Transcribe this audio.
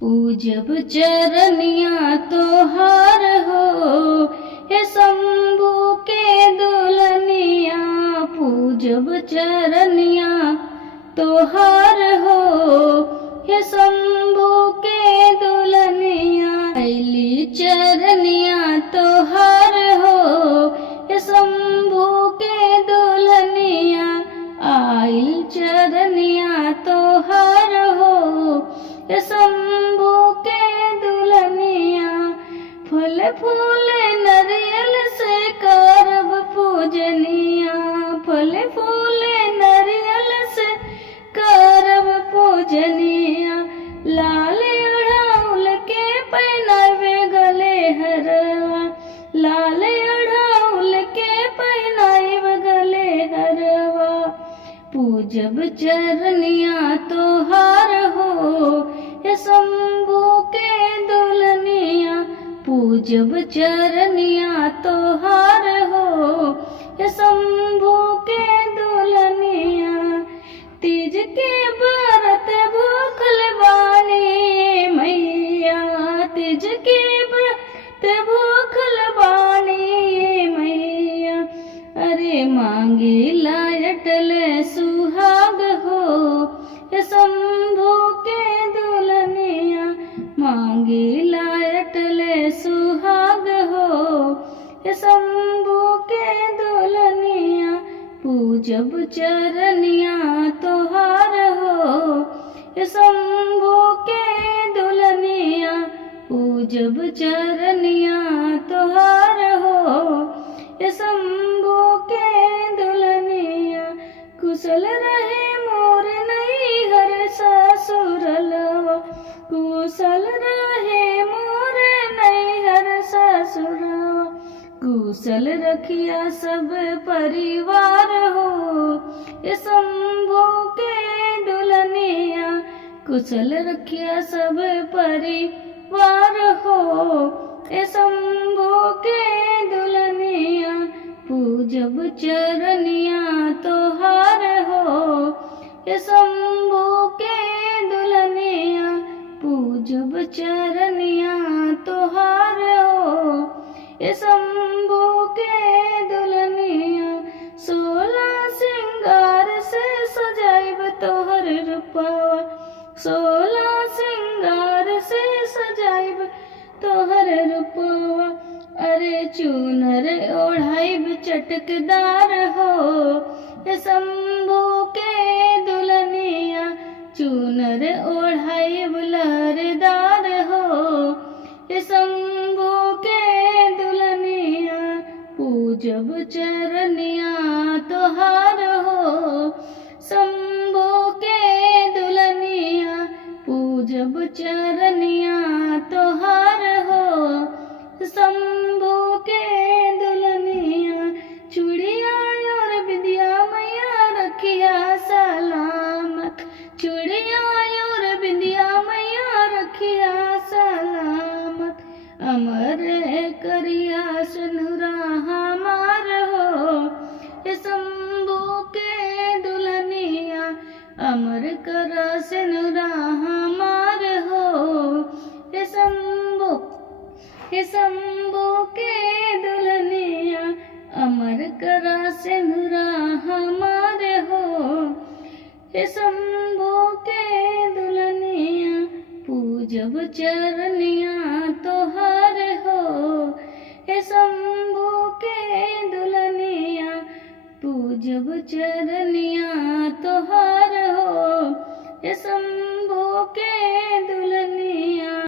पूजब चरनिया तोहार हो, हे शंभू के दुल्हनिया। पूजब चरनिया तोहार हो, हे शंभू के दुल्हनिया। आइली चरनिया तोहार हो, हे शंभू के दुल्हनिया। आइल चरनिया तोहार हो, हे शंभू के दुल्हनिया। फल फूल नरियल से करब पूजनिया। फल फूल नरियल से करब पूजनिया। लाल अड़ाउल के पहनावे गले हरवा। लाल अड़ाउल के पहनावे गले हरवा। पूजब चरनिया तोहार हो, हे शंभू के दुल्हनिया। पूजब चरनिया तोहार हो, हे शंभू के दुल्हनिया। तीज के व्रत भूखल बानी मैया। तीज के व्रत भूखल बानी मैया। अरे मांगी लायटल सुहाग हो, हे शंभू के दुल्हनिया। मांगी लायटल सुहाग हो, हे शंभू के दुल्हनिया। पूजब चरनिया तोहार हो, हे शंभू के दुल्हनिया। पूजब चरनिया तोहार हो, हे शंभू के दुल्हनिया। कुशल रहे मोर नैहर ससुरलवा। कुशल रहे मोर नैहर ससुरवा। कुशल रखिया सब परिवार हो, हे शंभू के दुल्हनिया। कुशल रखिया सब परिवार हो, हे शंभू के दुल्हनिया। पूजब चरनिया तोहार हो, हे शंभू के दुल्हनिया। पूजब चरनिया तोहार हो, हे शंभू के दुल्हनिया। 16 श्रृंगार से सजाइब तोहर रूपवा। 16 श्रृंगार से सजाइब तोहर रूपवा। अरे चूनर ओढ़ाइब चटकदार हो, हे शंभू के दुल्हनिया। चूनर ओढ़ाइब लहरदार हो, हे शंभू के दुल्हनिया। पूजब चरनिया तोहार हो, शंभू के दुल्हनिया। पूजब चरनिया तोहार हो, शंभू के दुल्हनिया। चूड़िया और बिंदिया मैया रखिया सलामत। चूड़िया और बिंदिया मैया रखिया सलामत। अमर करिया सनुरा हमार हो, हे शंभू के दुल्हनिया। अमर करा सनुरा हमार हो, हे शंभू के दुल्हनिया। अमर करा सिंदूरा हमार हो, हे शंभू के दुल्हनिया। पूजब चरनिया तोहार हो, हे शंभू के दुल्हनिया। पूजब चरनिया तोहार हो, हे